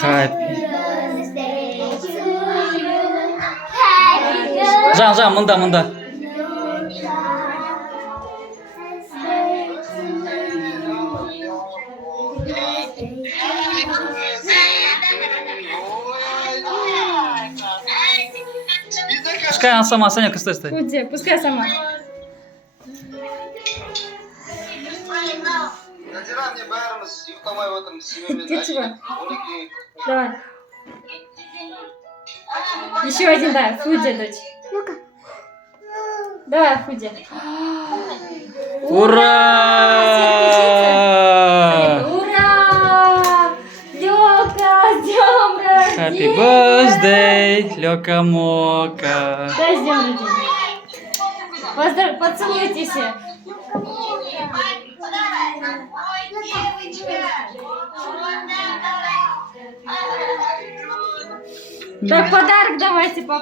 Happy. Жан, мында. Пускай она сама, Саня, стой. Фуди, пускай сама. Тихо. Давай. Еще один, да. Фуди, дочь. Ну-ка. Давай, Фуди. Ура! Ура! Лёка, с днем Happy рождения! birthday, Лёка Мока. Дай с днем рождения. Поцелуйте все. Так, подарок давайте, папа.